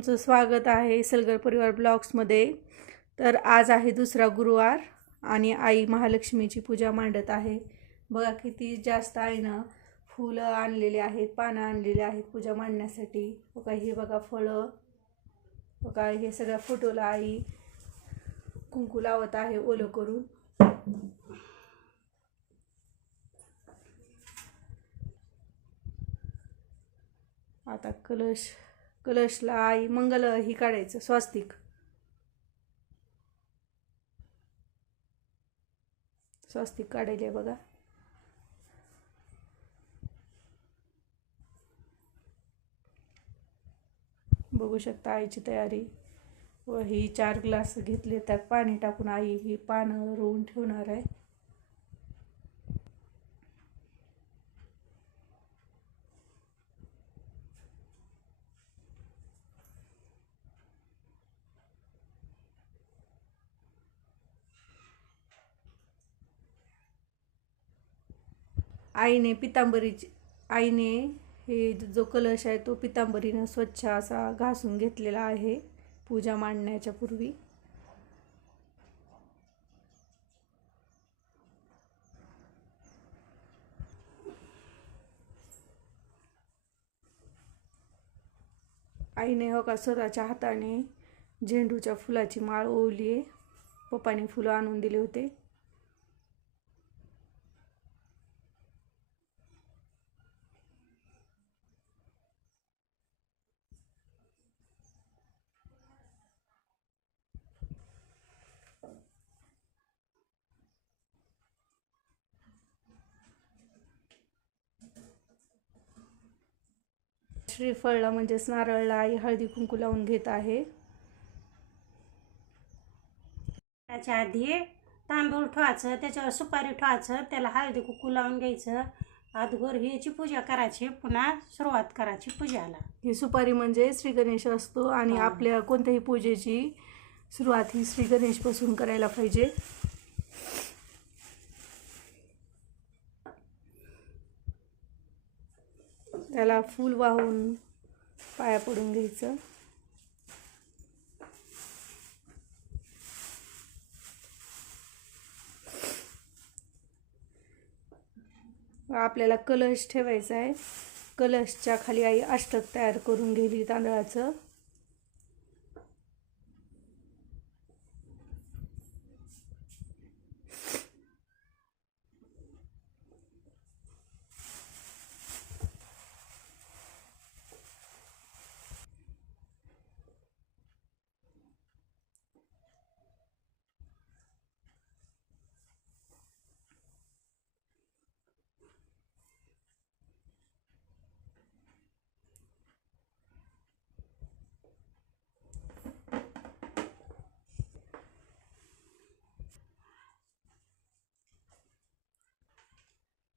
तुमचं स्वागत आहे सलगर परिवार ब्लॉग्समध्ये। तर आज आहे दुसरा गुरुवार आणि आई महालक्ष्मीची पूजा मांडत आहे। बघा किती जास्त आईनं फुलं आणलेली आहेत, पानं आणलेली आहेत पूजा मांडण्यासाठी। बघा हे बघा फळं, बघा हे सगळ्या फोटोला आई कुंकू लावत आहे ओलं करून। आता कलशला आई मंगल ही काढायचं, स्वास्तिक काढायले बघा। बघू शकता आईची तयारी। व ही 4 ग्लास घेतले, त्यात पाणी टाकून आई ही पानं रोवून ठेवणार आहे। आईने हे जो कलश आहे तो पितांबरीनं स्वच्छ असा घासून घेतलेला आहे पूजा मांडण्याच्या पूर्वी। आईने हो का स्वतःच्या हाताने झेंडूच्या फुलाची माळ ओवली आहे। पप्पाने फुलं आणून दिले होते। श्रीफळला म्हणजेच नारळला आई हळदी कुंकू लावून घेत आहे। त्याच्या आधी तांदूळ ठेवायचं, त्याच्यावर सुपारी ठेवायचं, त्याला हळदी कुंकू लावून घ्यायचं। अगोदर ह्याची पूजा करायची, पुन्हा सुरुवात करायची पूजाला। ही सुपारी म्हणजे श्री गणेश असतो आणि आपल्या कोणत्याही पूजेची सुरुवात ही श्री गणेश पासून करायला पाहिजे। त्याला फूल वाहून पाया पडून घ्यायचं। आपल्याला कलश ठेवायचा आहे। कलशच्या खाली आई अष्टक तयार करून घेतली तांदळाचं।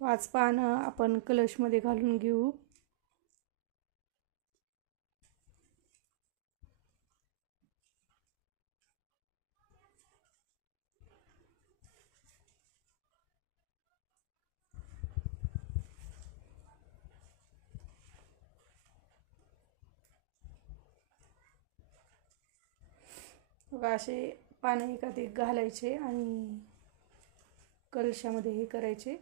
पाच पानं आपण कलशमध्ये घालून घेऊ। बघा असे पानं एकात एक घालायचे आणि कलशामध्ये हे करायचे।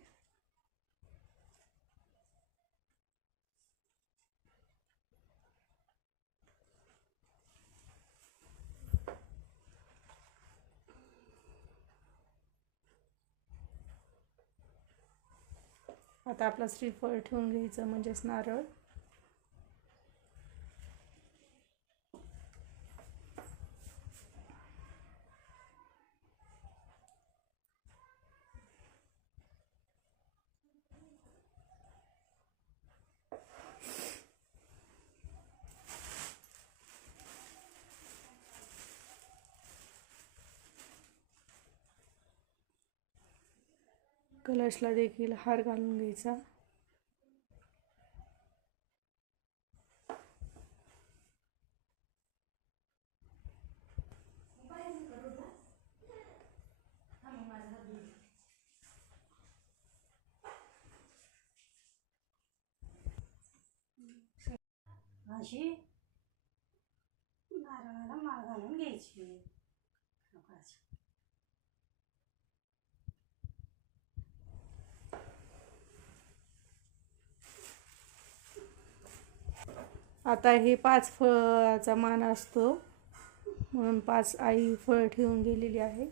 आता आपला श्रीफळ ठेवून घ्यायचं, म्हणजेच नारळ। कलशला देखील हार घालून घ्यायचा। अशी डाळ घालून घ्यायची. आता हे 5 फळाचा मान असतो म्हणून 5 आई फळ ठेवून गेलेली आहे.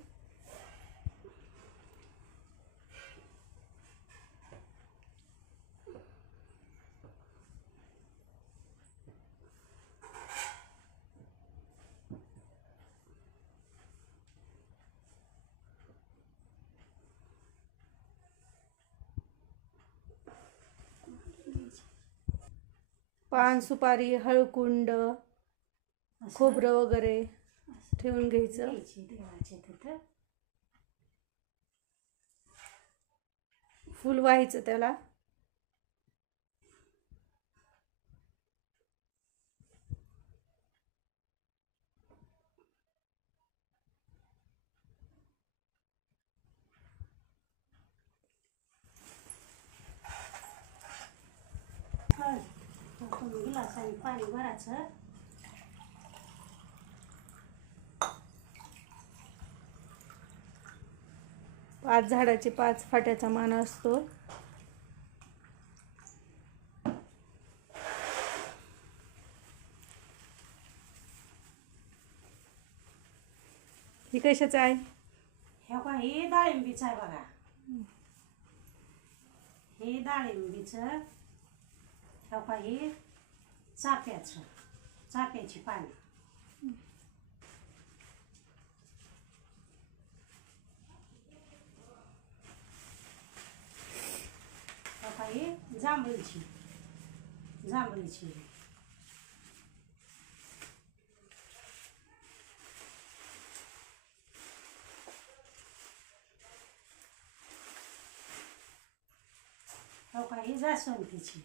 पान, सुपारी, हळकुंड, खोबरं वगैरे ठेवून घ्यायचं. देवाच्या तिथं फुल व्हायचं त्याला. गिलासाने पाणी भरायचं. पाच झाडाचे 5 फाट्याचा मान असतो. ही कशाचं आहे? हे डाळिंबीचं आहे बघा. हे डाळिंबीचं. हे चाफ्याची पानं. ही जांभळीची. ही जास्वंदीची.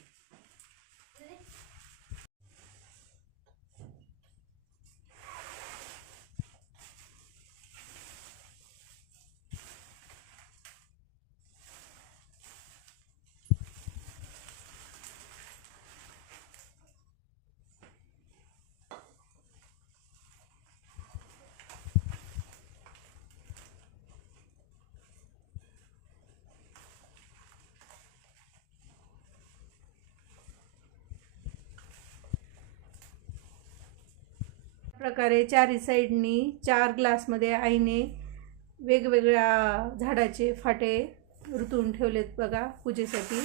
प्रकारे चारी साईडनी 4 ग्लासमध्ये आईने वेगवेगळ्या झाडाचे फाटे ऋतून ठेवलेत बघा पूजेसाठी.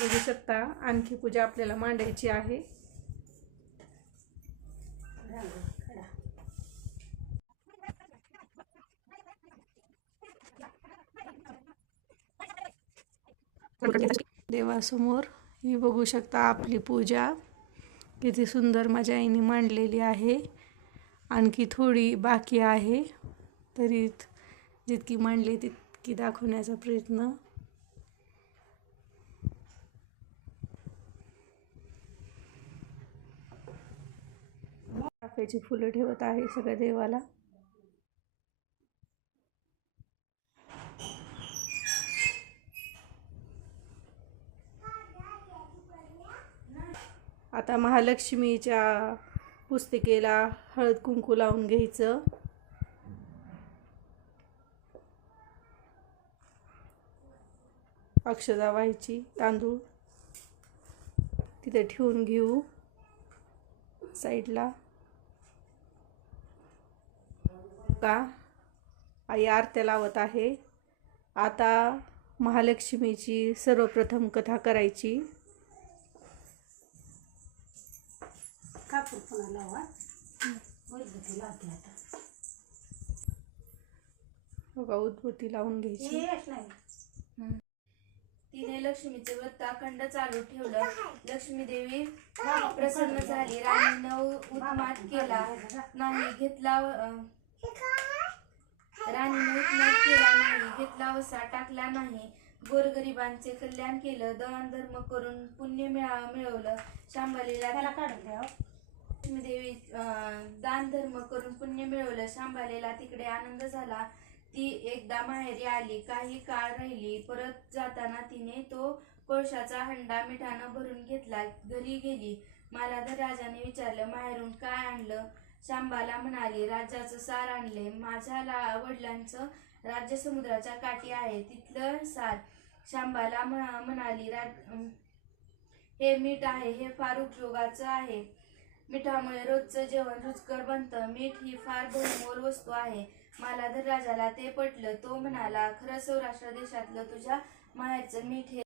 बघू शकता. आणखी पूजा आपल्याला मांडायची आहे. देवासमोर ही बघू शकता आपली पूजा किती सुंदर माझ्या आईने मांडलेली आहे. आणखी थोडी बाकी आहे, तरी जितकी मांडली तितकी दाखवण्याचा प्रयत्न. चाफ्याची फुलं ठेवत आहे सगळ्या देवाला. आता महालक्ष्मीच्या पुस्तिकेला हळद कुंकू लावून घ्यायचं. अक्षता व्हायची. तांदूळ तिथे ठेवून घेऊ साईडला. का आई आरत्या लावत आहे. आता महालक्ष्मीची सर्वप्रथम कथा करायची. कापूर पुन्हा लावा. उदबत्ती लावते आता. बघा उदबत्ती लावून घ्यायची. तिने लक्ष्मीचे व्रत अखंड चालू ठेवलं. लक्ष्मी देवी प्रसन्न झाली. राणीनं उत्मात केला नाही घेतला वसा टाकला नाही. गोरगरिबांचे कल्याण केलं. दान धर्म करून पुण्य मिळवलं. शांबालीला लक्ष्मी देवी दान धर्म करून पुण्य मिळवलं. शांबालीला तिकडे आनंद झाला. ती एकदा माहेरी आली. काही काळ राहिली. परत जाताना तिने तो कोळशाचा हंडा मिठानं भरून घेतला. घरी गेली. मालाधर राजाने विचारलं, माहेरून काय आणलं? शांबाला म्हणाली, राज्याचं सार आणले. माझ्या वडिलांचं राज्य समुद्राच्या काठी आहे, तिथलं सार. शांबाला म्हणाली, हे मीठ आहे, हे फार उपयोगाचं आहे. मिठामुळे रोजचं जेवण रुचकर बनतं. मीठ ही फार बहुमोल वस्तू आहे. मालाधर राजाला ते पटलं. तो म्हणाला, खरं सौराष्ट्र देशातलं तुझ्या माहेरचं मीठ हे